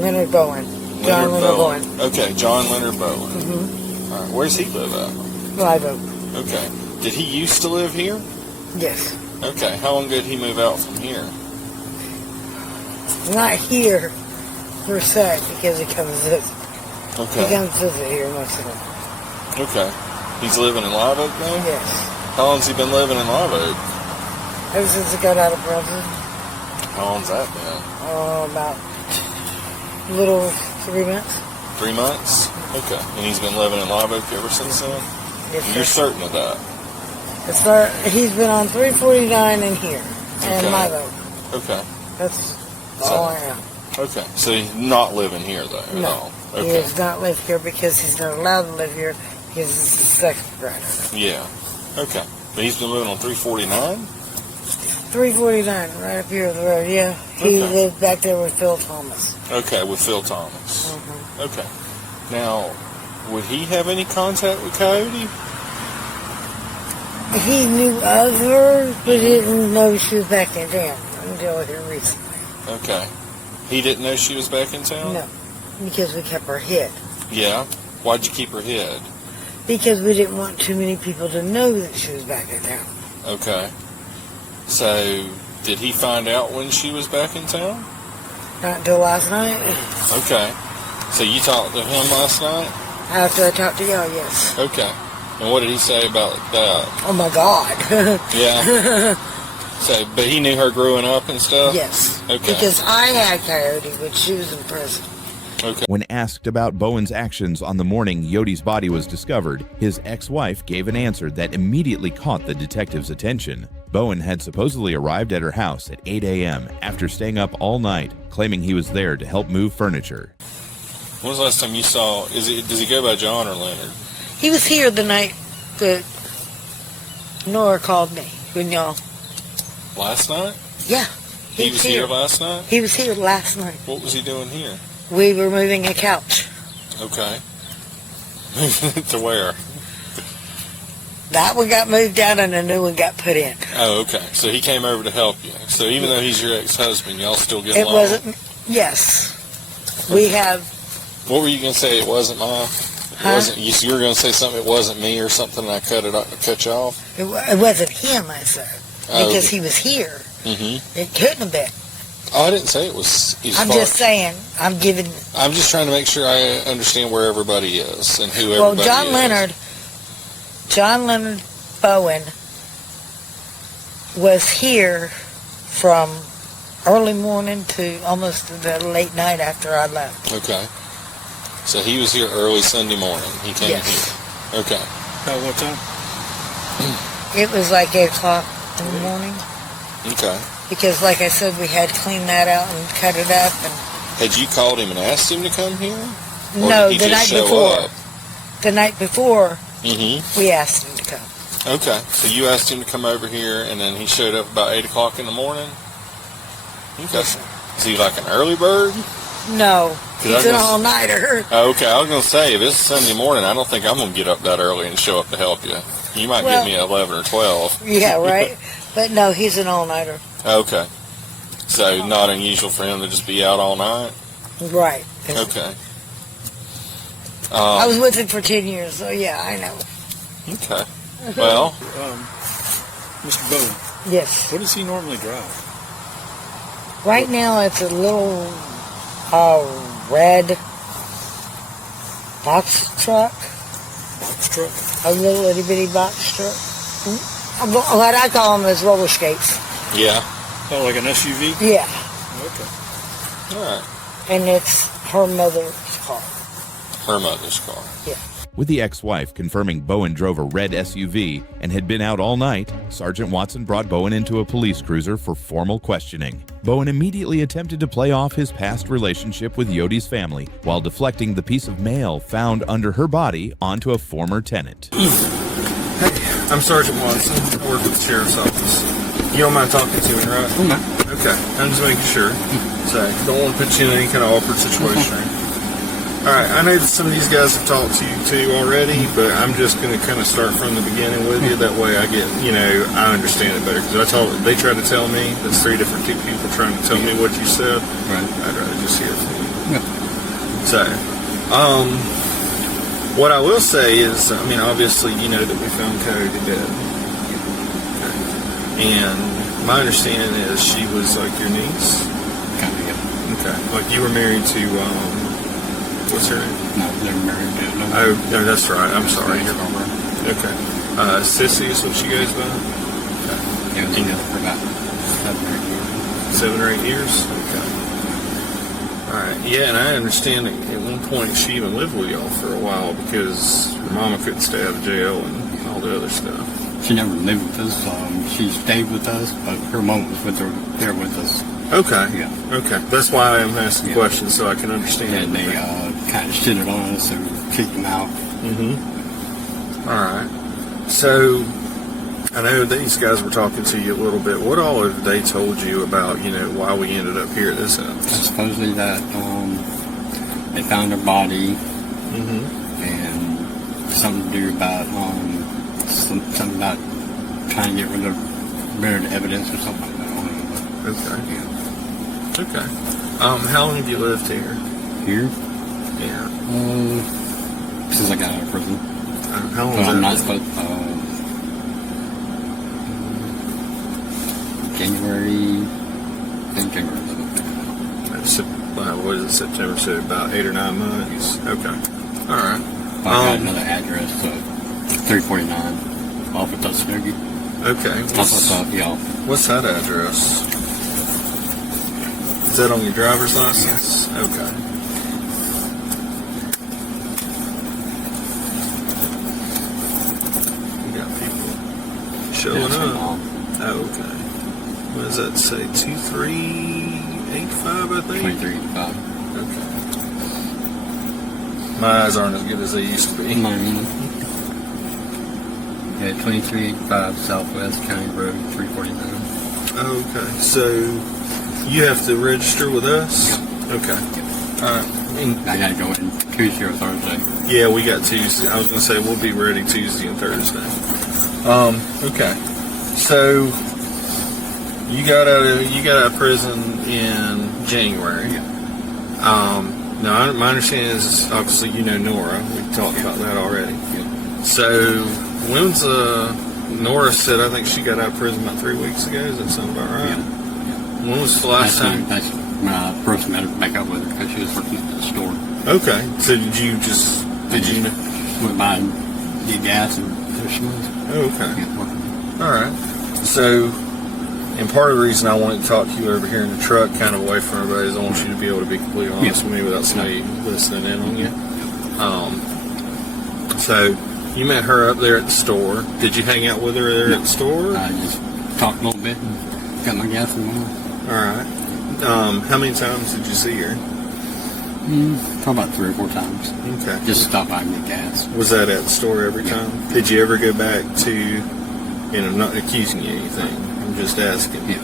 Leonard Bowen. John Leonard Bowen. Okay, John Leonard Bowen. Mm-hmm. All right, where's he live at? Live Oak. Okay. Did he used to live here? Yes. Okay, how long did he move out from here? Not here, per se, because he comes visit. Okay. He comes visit here most of the time. Okay. He's living in Live Oak now? Yes. How long's he been living in Live Oak? Ever since he got out of prison. How long's that been? About a little 3 months. 3 months? Okay. And he's been living in Live Oak ever since then? Yes, You're sir. certain of that? He's been on 349 in here, and Live Oak. Okay. That's all I am. Okay. So he's not living here, though, at all? He does not live here because he's not allowed to live here because he's a sex offender. Yeah. Okay. But he's been living on 349? 349, right up here on the road, yeah. He lived back there with Phil Thomas. Okay, with Phil Thomas. Mm-hmm. Okay. Now, would he have any contact with Coyote? He knew of her, but he didn't know she was back in town until here recently. Okay. He didn't know she was back in town? No, because we kept her hid. Yeah? Why'd you keep her hid? Because we didn't want too many people to know that she was back in town. Okay. So, did he find out when she was back in town? Not until last night. Okay. So you talked to him last night? After I talked to y'all, yes. Okay. And what did he say about that? Oh my God. Yeah. So, but he knew her growing up and stuff? Yes. Okay. Because I had Coyote when she was in prison. Okay. When asked about Bowen's actions on the morning Yodi's body was discovered, his ex-wife gave an answer that immediately caught the detective's attention. Bowen had supposedly arrived at her house at 8 a.m. after staying up all night, claiming he was there to help move furniture. When was the last time you saw, does he go by John or Leonard? He was here the night that Nora called me when y'all. Last night? Yeah. He was here last night? He was here last night. What was he doing here? We were moving a couch. Okay. To where? That one got moved out and a new one got put in. Oh, okay. So he came over to help you. So even though he's your ex-husband, y'all still get It along? wasn't. Yes. We have. What were you going to say? It wasn't mine? It wasn't, you were going to say something, it wasn't me or something, and I cut you off? It wasn't him, I said. Because he was here. Mm-hmm. It couldn't have been. Oh, I didn't say it was his I'm fault. just saying, I'm just trying to make sure I understand where everybody is and who everybody is. Well, John Leonard Bowen was here from early morning to almost the late night after I left. Okay. So he was here early Sunday morning. He came here. Okay. About what time? It was like 8 o'clock in the morning. Okay. Because, like I said, we had to clean that out and cut it up. And had you called him and asked him to come here? No, the night before. The night before, we asked him to come. Okay. So you asked him to come over here, and then he showed up about 8 o'clock in the morning? Okay. Yes, Is he like an early bird? No, he's an all-nighter. Okay, I was going to say, if it's Sunday morning, I don't think I'm going to get up that early and show up to help you. You might get me at 11 or 12. Yeah, right? But no, he's an all-nighter. Okay. So, not unusual for him to just be out all night? Right. Okay. I was with him for 10 years, so yeah, I know. Okay. Well, Mr. Bowen. Yes. What does he normally drive? Right now, it's a little red box truck. Box truck? A little itty bitty box truck. What I call them is roller skates. Yeah. Oh, like an SUV? Yeah. Okay. All right. And it's her mother's car. Her mother's car. Yeah. With the ex-wife confirming Bowen drove a red SUV and had been out all night, Sergeant Watson brought Bowen into a police cruiser for formal questioning. Bowen immediately attempted to play off his past relationship with Yodi's family while deflecting the piece of mail found under her body onto a former tenant. Hey, I'm Sergeant Watson. I work with the Sheriff's Office. You don't mind talking to me, right? No. Okay, I'm just making sure. So, don't want to put you in any kind of awkward situation. Alright, I know that some of these guys have talked to you too already, but I'm just going to kind of start from the beginning with you. That way I get, I understand it better. Because they tried to tell me, there's 3 different people trying to tell me what you said. Right. I'd rather just hear it from you. Yeah. So, what I will say is, obviously, you know that we found Coyote dead. Okay. And my understanding is she was like your niece? Kind of, yeah. Okay. Like you were married to, what's her name? No, they're married. No. Oh, no, that's right. I'm sorry. Okay. Sissy is what she goes by? Okay. Yeah, it was together for about 7 or 8 years. 7 or 8 years? Okay. Alright. Yeah, and I understand that at one point she even lived with y'all for a while because her mama couldn't stay out of jail and all the other stuff. She never lived with us. She stayed with us, but her mom was there with us. Okay. Yeah. Okay. That's why I'm asking questions so I can understand. And they kind of shitted on us and kicked them out. Mm-hmm. All right. So, I know these guys were talking to you a little bit. What all have they told you about, why we ended up here at this house? Supposedly that they found her body and something to do about something about trying to get rid of the evidence or something like that. Okay. Yeah. Okay. How long have you lived here? Here? Yeah. Since I got out of prison. How long? I'm not supposed. January. I think January. What is it? September? So about 8 or 9 months. Okay. All right. I got another address, 349 off of Tuskegee. Okay. What's that address? Is that on your driver's license? Yeah. Okay. We got people showing up. Oh, okay. What does that say? 2385, I think? 2385. Okay. My eyes aren't as good as they used to be. Yeah, 2385 Southwest County Road, 349. Okay. So, you have to register with us? Yeah. Okay. All right. I gotta go in Tuesday or Thursday. Yeah, we got Tuesday. I was gonna say we'll be ready Tuesday and Thursday. Okay. So you got out of prison in January. Yeah. Now my understanding is obviously Nora. We talked about that already. Yeah. So when's Nora said I think she got out of prison about 3 weeks ago. Does that sound about right? Yeah. When was the last time? That's when I first met her back up with her because she was working at the store. Okay. So did you know? Went by and get gas and there she was. Oh, okay. All right. So, and part of the reason I wanted to talk to you over here in the truck, kind of away from everybody, is I want you to be able to be completely honest with me without somebody listening in on you. So, you met her up there at the store. Did you hang out with her there at the store? I just talked a little bit and got my gas in the morning. All right. How many times did you see her? Probably about 3 or 4 times. Okay. Just stop by and get gas. Was that at the store every time? Did you ever go back to, I'm not accusing you of anything, I'm just asking. Yeah.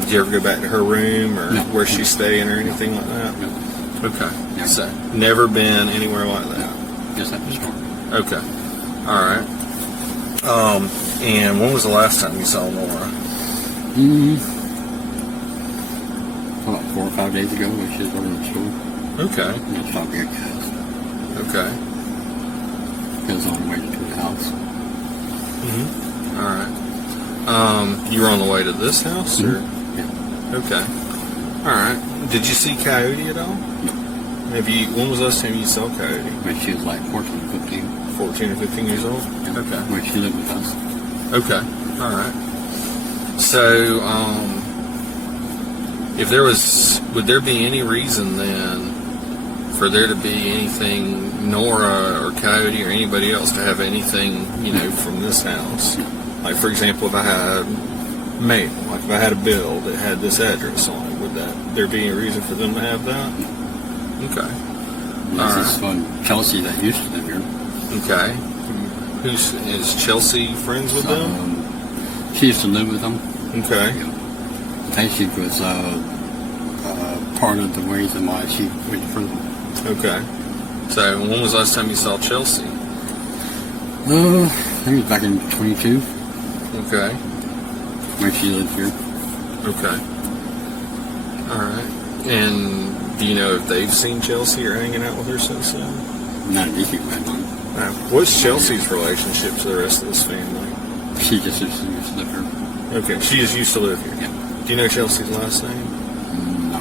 Did you ever go back to her room or No. where she's staying or anything like that? No. Okay. Never. So, never been anywhere like that? Just at the store. Okay. All right. And when was the last time you saw Nora? About 4 or 5 days ago when she was running the store. Okay. And I stopped here guys. Okay. Goes on the way to the house. All right. You were on the way to this house, or? Yeah. Okay. All right. Did you see Coyote at all? No. When was the last time you saw Coyote? When she was like 14 or 15. 14 or 15 years old? Yeah. Okay. When she lived with us. Okay. All right. So, would there be any reason then for there to be anything, Nora or Coyote or anybody else to have anything, from this house? Like, for example, if I had mail, like if I had a bill that had this address on it, would there be any reason for them to have that? Okay. This is one Chelsea that used to live here. Okay. Is Chelsea friends with them? She used to live with them. Okay. I think she was part of the reason why she went to prison. Okay. So when was the last time you saw Chelsea? I think it was back in 22. Okay. When she lived here. Okay. All right. And do you know if they've seen Chelsea or hanging out with her since then? Not an issue with them. What's Chelsea's relationship to the rest of this family? She just used to live here. Okay, she just used to live here. Yeah. Do you know Chelsea's last name? No.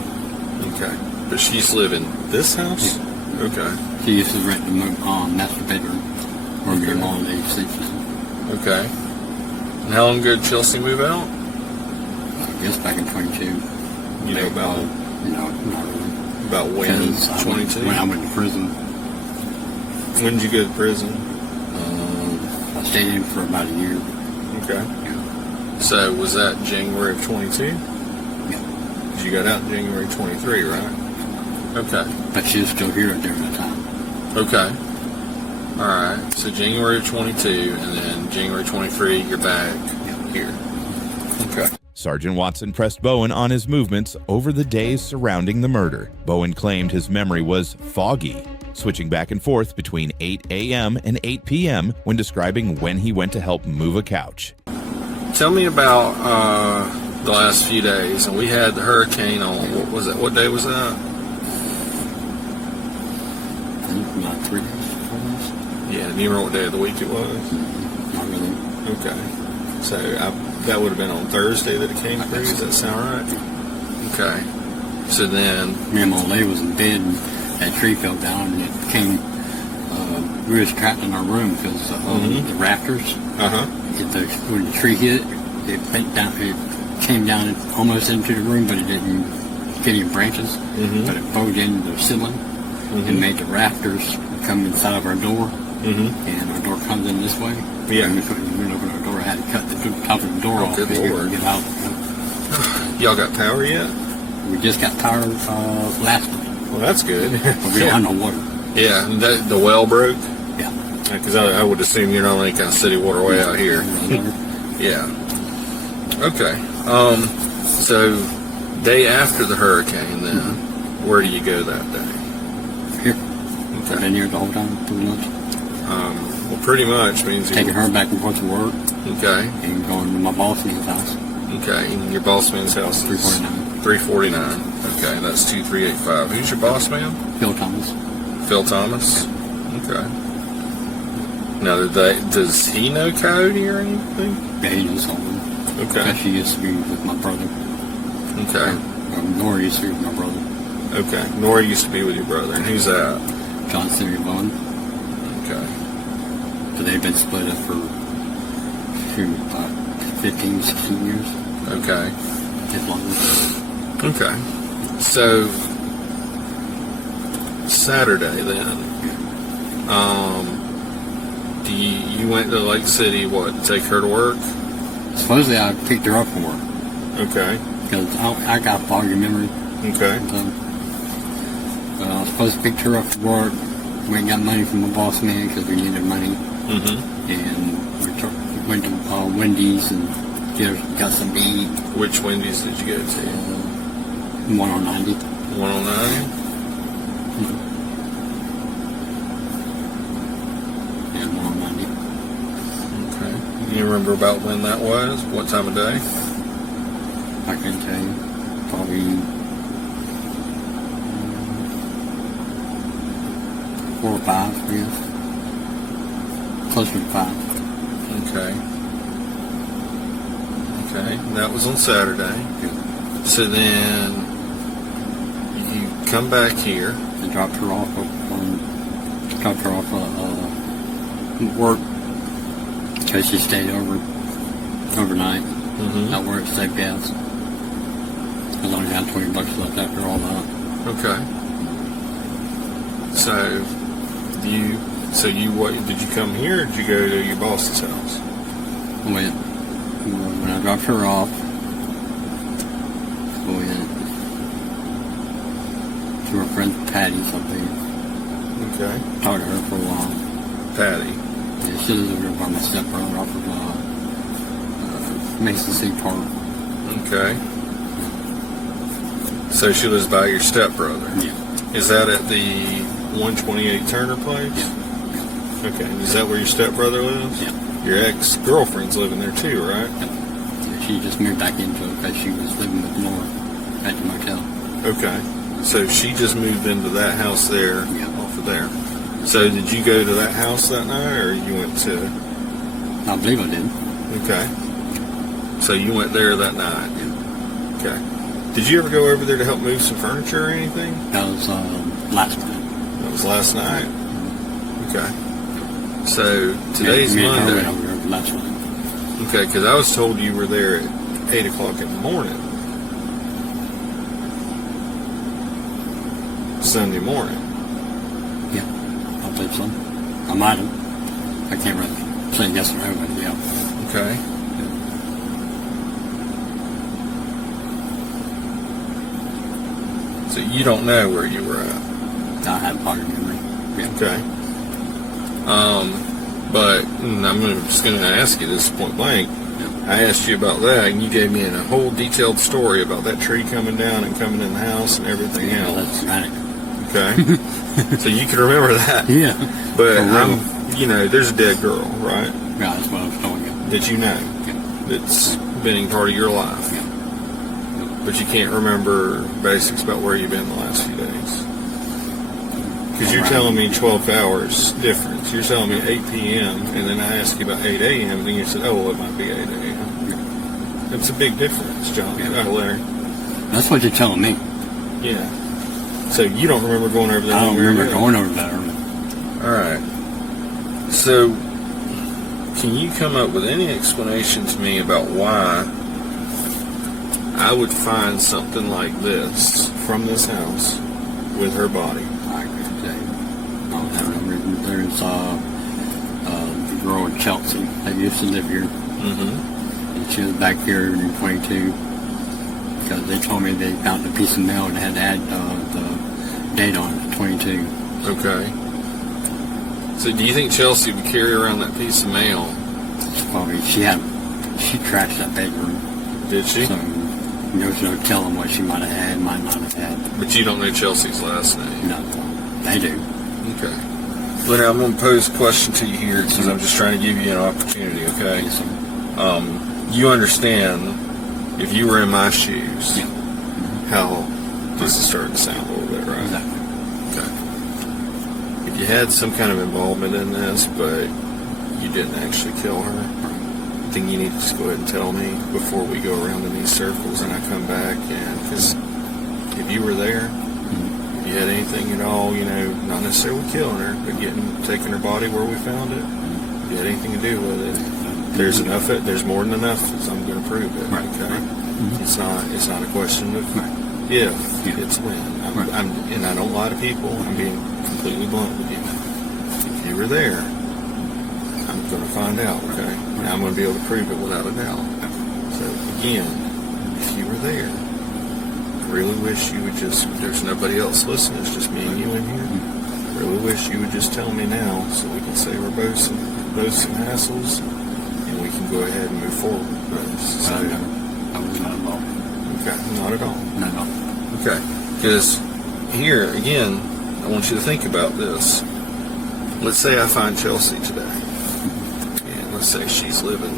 Okay. But she used to live in this house? Yeah. Okay. She used to rent the master bedroom where your mom and sleeps in. Okay. And how long ago did Chelsea move out? I guess back in 22. You know about? No, not really. About when? 22? When I went to prison. When did you go to prison? I stayed in for about a year. Okay. Yeah. So was that January of 22? Yeah. You got out in January 23, right? Okay. But she was still here during that time. Okay. All right. So January of 22, and then January 23, you're back here. Okay. Sergeant Watson pressed Bowen on his movements over the days surrounding the murder. Bowen claimed his memory was foggy, switching back and forth between 8 a.m. and 8 p.m. when describing when he went to help move a couch. Tell me about the last few days. And we had the hurricane on, what was it? What day was that? I think about 3 days, 4 days. Yeah, do you remember what day of the week it was? Not really. Okay. So that would have been on Thursday that it came through. Does that sound right? Okay. So then... Me and my old lady was in bed and that tree fell down and it came... we were trapped in our room because the rafters... When the tree hit, it bent down. It came down almost into the room, but it didn't get any branches. But it bowed into the ceiling and made the rafters come inside of our door. And our door comes in this way. Yeah. And we couldn't open our door. I had to cut the top of the door off good to Lord. get out. Y'all got power yet? We just got power last week. Well, that's good. But we don't have no water. Yeah, and the well broke? Yeah. Because I would assume you're not on any kind of city waterway out here. Yeah. Okay. So, day after the hurricane, then, where do you go that day? Here. Okay. I've been here the whole time, pretty much. Well, pretty much means taking her back and forth to work. Okay. And going to my boss man's house. Okay. And your boss man's house is 349. Okay, that's 2385. Who's your boss man? Phil Thomas. Phil Thomas? Okay. Now, does he know Coyote or anything? Yeah, he knows something. Okay. She used to be with my brother. Okay. Nora used to be with my brother. Okay. Nora used to be with your brother. And who's that? John Leonard Bowen. Okay. So they've been split up for, about 15, 16 years. Okay. As long as. Okay. So, Saturday then, you went to Lake City, what, to take her to work? Supposedly I picked her up from work. Okay. Because I got foggy memory. Okay. I was supposed to pick her up from work. We ain't got money from my boss man because we needed money. And we went to Wendy's and got some to eat. Which Wendy's did you go to? One on 90. One on 90? Yeah, one on 90. Okay. You remember about when that was? What time of day? I can tell you. Probably 4 or 5, I guess. Closer to 5. Okay. Okay. And that was on Saturday. Yeah. So then you come back here. And dropped her off work because she stayed overnight. Mm-hmm. I worked at Safe Gas. I only had $20 left after all that. Okay. So what did you come here or did you go to your boss's house? When I dropped her off, we went to her friend Patty's, I believe. Okay. Talked to her for a while. Patty. Yeah, she lives over by my stepbrother off of Mason City Park. Okay. So she lives by your stepbrother? Yeah. Is that at the 128 Turner place? Yeah. Okay. Is that where your stepbrother lives? Yeah. Your ex-girlfriend's living there too, right? Yeah. She just moved back into it because she was living with Nora at the motel. Okay. So she just moved into that house there, Yeah. off of there. So did you go to that house that night, or you went to... I believe I did. Okay. So you went there that night? Yeah. Okay. Did you ever go over there to help move some furniture or anything? That was last night. That was last night? Okay. So today's Monday. I went over last night. Okay, because I was told you were there at 8 o'clock in the morning. Sunday morning. Yeah, I believe so. I might have. I can't really say yes or no, but yeah. Okay. So you don't know where you were at? I had part of memory. Yeah. Okay. But I'm just going to ask you this point blank. I asked you about that, and you gave me a whole detailed story about that tree coming down and coming in the house and everything else. That's dramatic. Okay. So you can remember that. Yeah. But there's a dead girl, right? Yeah, that's what I was telling you. That you know. Yeah. That's been part of your life. Yeah. But you can't remember basics about where you've been the last few days. Because you're telling me 12 hours difference. You're telling me 8 p.m. and then I ask you about 8 a.m. and then you said, oh, it might be 8 a.m. It's a big difference, John. Leonard. That's what you're telling me. Yeah. So you don't remember going over there? I don't remember going over there. All right. So can you come up with any explanation to me about why I would find something like this from this house with her body? I could say. There's the girl in Chelsea that used to live here. Mm-hmm. And she was back here in 22 because they told me they found a piece of mail and had to add the date on it, 22. Okay. So do you think Chelsea would carry around that piece of mail? Probably. She trashed that bedroom. Did she? So there's no telling what she might have had, might not have had. But you don't know Chelsea's last name? No, they do. Okay. Leonard, I'm going to pose a question to you here because I'm just trying to give you an opportunity, okay? Yes, sir. You understand, if you were in my shoes, Yeah. how this is starting to sound a little bit, right? Exactly. Okay. If you had some kind of involvement in this, but you didn't actually kill her, then you need to just go ahead and tell me before we go around in these circles and I come back. And because if you were there, if you had anything at all, not necessarily killing her, but taking her body where we found it, if you had anything to do with it, there's more than enough, so I'm going to prove it. Right. Okay. Mm-hmm. It's not a question of if, it's when. And I don't lie to people. I'm being completely blunt with you. If you were there, I'm going to find out, okay? And I'm going to be able to prove it without a doubt. So, again, if you were there, I really wish you would there's nobody else listening, it's just me and you in here. I really wish you would just tell me now so we can say we're both some assholes. and we can go ahead and move forward with this. So, I was not involved. Okay, not at all. Not at all. Okay, because here, again, I want you to think about this. Let's say I find Chelsea today, and let's say she's living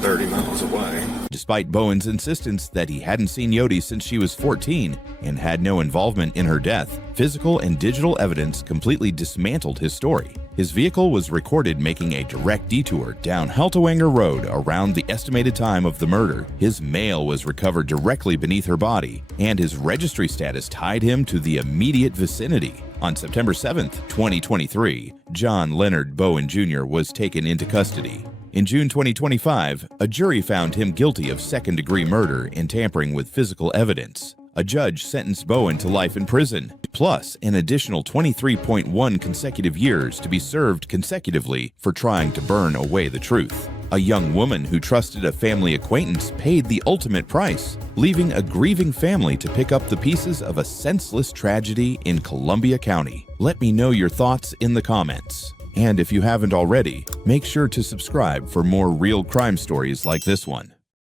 30 miles away. Despite Bowen's insistence that he hadn't seen Yodi since she was 14 and had no involvement in her death, physical and digital evidence completely dismantled his story. His vehicle was recorded making a direct detour down Haltowanger Road around the estimated time of the murder. His mail was recovered directly beneath her body, and his registry status tied him to the immediate vicinity. On September 7th, 2023, John Leonard Bowen Jr. was taken into custody. In June 2025, a jury found him guilty of second-degree murder and tampering with physical evidence. A judge sentenced Bowen to life in prison, plus an additional 23.1 consecutive years to be served consecutively for trying to burn away the truth. A young woman who trusted a family acquaintance paid the ultimate price, leaving a grieving family to pick up the pieces of a senseless tragedy in Columbia County. Let me know your thoughts in the comments. And if you haven't already, make sure to subscribe for more real crime stories like this one.